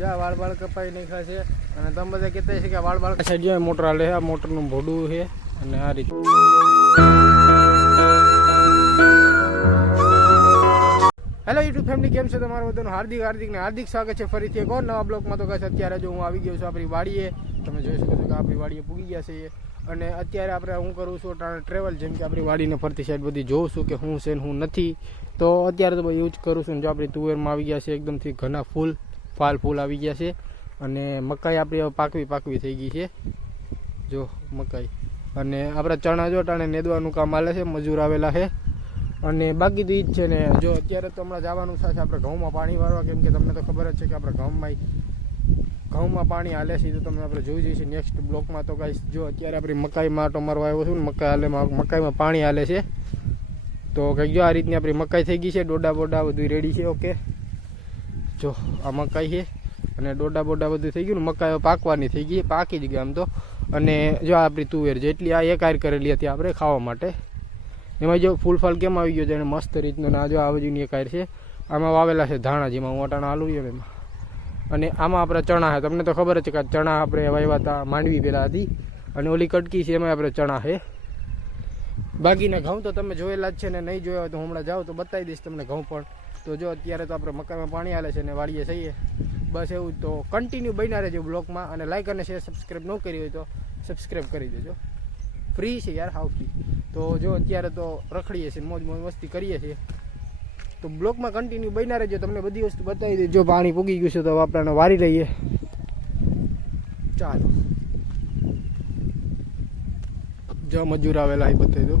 જા વાળ કપાઈ નાખ્યા છે અને તમે બધા કહેતા છે કે વાળ સાઈડ જો મોટર હાલે છે, આ મોટરનું ભોડું છે અને આ રીતે હેલો યુટ્યુબ ફેમિલી, કેમ છે તમારું બધાનું હાર્દિક સ્વાગત છે ફરીથી એક નવા બ્લોગમાં. તો કદાચ અત્યારે જો હું આવી ગયો છું આપણી વાડીએ. તમે જોઈ શકો છો કે આપણી વાડીએ પૂગી ગયા છે અને અત્યારે આપણે હું કરું છું ટ્રેવલ, જેમ કે આપણી વાડીને ફરતી સાઈડ બધી જોઉં છું કે હું છે ને હું નથી. તો અત્યારે તો એવું જ કરું છું. જો આપણી તુવેરમાં આવી ગયા છે એકદમથી ઘણા ફૂલ આવી ગયા છે અને મકાઈ આપણી પાકવી થઈ ગઈ છે. જો મકાઈ અને આપણા ચણા જો ટાણે નેદવાનું કામ હાલે છે, મજૂર આવેલા છે અને બાકી તો ઈ જ છે ને. જો અત્યારે તો હમણાં જવાનું થશે આપણે ઘઉંમાં પાણી વાળવા, કેમ કે તમને તો ખબર જ છે કે આપણે ઘઉંમાં પાણી હાલે છે. તો તમે આપણે જોઈ જઈશું નેક્સ્ટ બ્લોકમાં. તો ગાઈસ જો અત્યારે આપણી મકાઈમાં આટો મારવા આવ્યો છું ને, મકાઈમાં પાણી હાલે છે. તો કંઈક જો આ રીતની આપણી મકાઈ થઈ ગઈ છે, ડોડા બોડા બધું રેડી છે. ઓકે, જો આ મકાઈ છે અને ડોડા બોડા બધું થઈ ગયું ને, મકાઈઓ પાકવાની થઈ ગઈ, પાકી જ ગયા આમ તો. અને જો આપણી તુવેર જેટલી આ એક આર કરેલી હતી આપણે ખાવા માટે, એમાં જો ફૂલ કેમ આવી ગયો છે એને મસ્ત રીતનો. ના જો આ બાજુની એક આર છે, આમાં વાવેલા છે ધાણા, જેમાં હું અટાણા આલું છું એમાં. અને આમાં આપણે ચણા છે. તમને તો ખબર જ છે કે ચણા આપણે વાવ્યા હતા, માંડવી પહેલાં હતી, અને ઓલી કટકી છે એમાં આપણે ચણા છે. બાકીના ઘઉં તો તમે જોયેલા જ છે ને, નહીં જોયા હોય તો હમણાં જાઓ તો બતાવી દઈશ તમને ઘઉં પણ. તો જો અત્યારે તો આપણે મકાઈમાં પાણી હાલે છે અને વાડીએ થઈએ બસ એવું. તો કન્ટિન્યુ બન્યા રહેજો બ્લોગમાં અને લાઈક અને શેર સબસ્ક્રાઈબ ન કરી હોય તો સબસ્ક્રાઈબ કરી દેજો. ફ્રી છે યાર, હાવ ફ્રી. તો જો અત્યારે તો રખડીએ છીએ, મોજ મસ્તી કરીએ છીએ. તો બ્લોગમાં કન્ટિન્યુ બન્યા રહેજો, તમને બધી વસ્તુ બતાવી દઈએ. જો પાણી પૂગી ગયું છે તો આપણે વારી લઈએ. ચાલો જો મજૂર આવેલા એ બતાવી દો.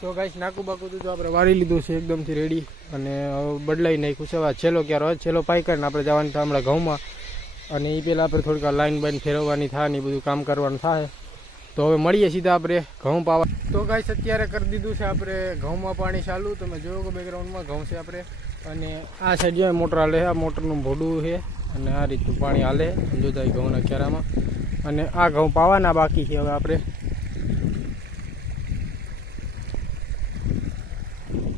તો ગાઈસ નાકું બાકું તો આપણે વારી લીધું છે એકદમથી રેડી અને બદલાઈ નાખ્યું છે. આ છેલ્લો ક્યારે હોય, છેલ્લો પાઈ કાઢીને આપણે જવાનું થાય હમણાં ઘઉંમાં. અને એ પહેલાં આપણે થોડીક લાઈન બાઈન ફેરવવાની થાય ને એ બધું કામ કરવાનું થાય. તો હવે મળીએ સીધા આપણે ઘઉં પાવા. તો ગાઈસ અત્યારે કરી દીધું છે આપણે ઘઉંમાં પાણી ચાલુ. તમે જોયો કે બેકગ્રાઉન્ડમાં ઘઉં છે આપણે. અને આ સાઈડ જો મોટર હાલે, આ મોટરનું ભોડું છે અને આ રીતનું પાણી હાલે જોતા ઘઉંના ક્યારામાં. અને આ ઘઉં પાવાના બાકી છે હવે આપણે.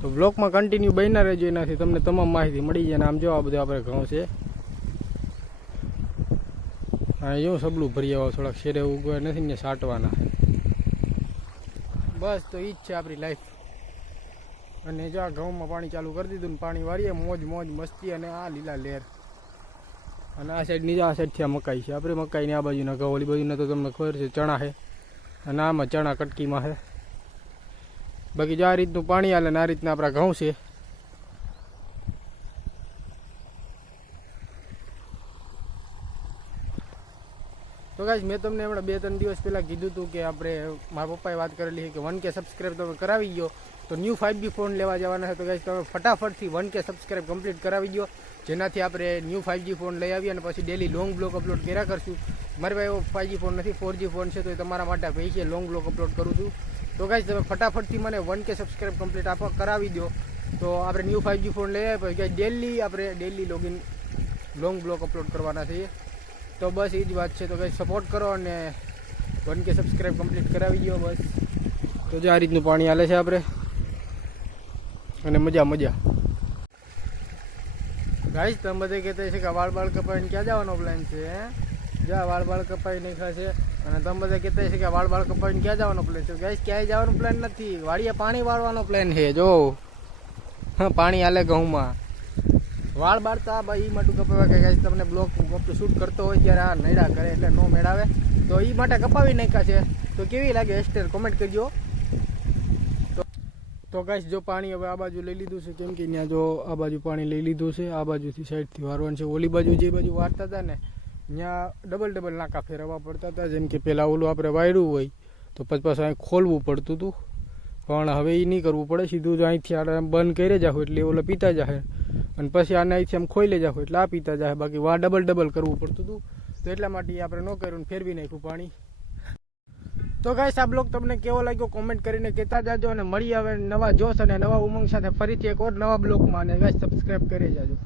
તો બ્લોકમાં કન્ટિન્યુ બન્યા રહેજો, એનાથી તમને તમામ માહિતી મળી જાય. અને આમ જો આ બધા આપણે ઘઉં છે, હા એવું સબલું ભરી આવો, થોડાક શેરે ઉગવા નથી ને સાટવાના. બસ તો ઈ જ છે આપણી લાઈફ. અને જો આ ઘઉંમાં પાણી ચાલુ કરી દીધું ને પાણી વાળીએ, મોજ મસ્તી. અને આ લીલા લેર અને આ સાઈડ નીચે, આ સાઈડથી આ મકાઈ છે આપણે. મકાઈની આ બાજુના ઘઉં, ઓલી બાજુના તો તમને ખબર છે ચણા છે. અને આમાં ચણા કટકીમાં છે. બાકી જો આ રીતનું પાણી હાલે ને આ રીતના આપણા ઘઉં છે. તો ગાઈસ મેં તમને હમણાં 2-3 દિવસ પહેલાં કીધું હતું કે આપણે, મારા પપ્પાએ વાત કરેલી છે કે 1K સબસ્ક્રાઈબ તમે કરાવી ગયો તો ન્યૂ 5G ફોન લેવા જવાના છે. તો ગાઈસ તમે ફટાફટથી 1K સબસ્ક્રાઈબ કમ્પ્લીટ કરાવી ગયો, જેનાથી આપણે ન્યૂ 5G ફોન લઈ આવીએ અને પછી ડેલી લોંગ બ્લોગ અપલોડ કર્યા કરશું. મારી પાસે એવો 5G ફોન નથી, 4G ફોન છે. તો એ તમારા માટે પૈસે લોંગ બ્લોગ અપલોડ કરું છું. તો ગાઈસ તમે ફટાફટથી મને 1K સબસ્ક્રાઈબ કમ્પ્લીટ કરાવી દો. તો આપણે ન્યૂ 5G ફોન લઈ આવ્યા પછી daily login long blog upload કરવાના છીએ. તો બસ એ જ વાત છે. તો ગાઈસ સપોર્ટ કરો અને 1K સબસ્ક્રાઈબ કમ્પ્લીટ કરાવી દો બસ. તો જો આ રીતનું પાણી હાલે છે આપણે અને મજા. ગાઈસ તમે બધે કહેતા છે કે વાળ કપાઈને ક્યાં જવાનો પ્લાન છે? જ્યાં વાળ કપાઈ નાખ્યા છે અને તમે બધા કહેતા છે કે વાળ કપાઈને ક્યાં જવાનો પ્લાન છે? ગાઈસ ક્યાંય જવાનો પ્લાન નથી, વાડીએ પાણી વાળવાનો પ્લાન છે. જો હા પાણી હાલે ઘઉંમાં. વાળ બાળતા ભાઈ એ માટે કપાવ્યા કે ગાઈસ તમને બ્લોગ શૂટ કરતો હોય ત્યારે આ નૈડા કરે એટલે નો મેળાવે, તો એ માટે કપાવી નાખ્યા છે. તો કેવી લાગે હેરસ્ટાઈલ કોમેન્ટ કરજો. તો ગાઈસ જો પાણી હવે આ બાજુ લઈ લીધું છે, કેમ કે ત્યાં જો આ બાજુ પાણી લઈ લીધું છે, આ બાજુથી સાઈડથી વારવાનું છે. ઓલી બાજુ જે બાજુ વારતા હતા ને ત્યાં ડબલ નાકા ફેરવવા પડતા હતા. જેમ કે પહેલાં ઓલું આપણે વાળ્યું હોય તો પછી અહીં ખોલવું પડતું હતું, પણ હવે એ નહીં કરવું પડે. સીધું જો અહીંથી આ બંધ કરી જાવ એટલે ઓલા પીતા જાય અને પછી આને અહીંથી આમ ખોઈ જાવ એટલે આ પીતા જાય. બાકી વા ડબલ કરવું પડતું હતું. તો એટલા માટે આપણે ન કર્યું ને ફેરવી નાખ્યું પાણી. તો ગાઈસ આ બ્લોગ તમને કેવો લાગ્યો કોમેન્ટ કરીને કહેતા જાજો અને મળી આવે નવા જોશ અને નવા ઉમંગ સાથે ફરીથી એક નવા બ્લોગમાં. અને ગાઈસ સબસ્ક્રાઈબ કરી જાજો.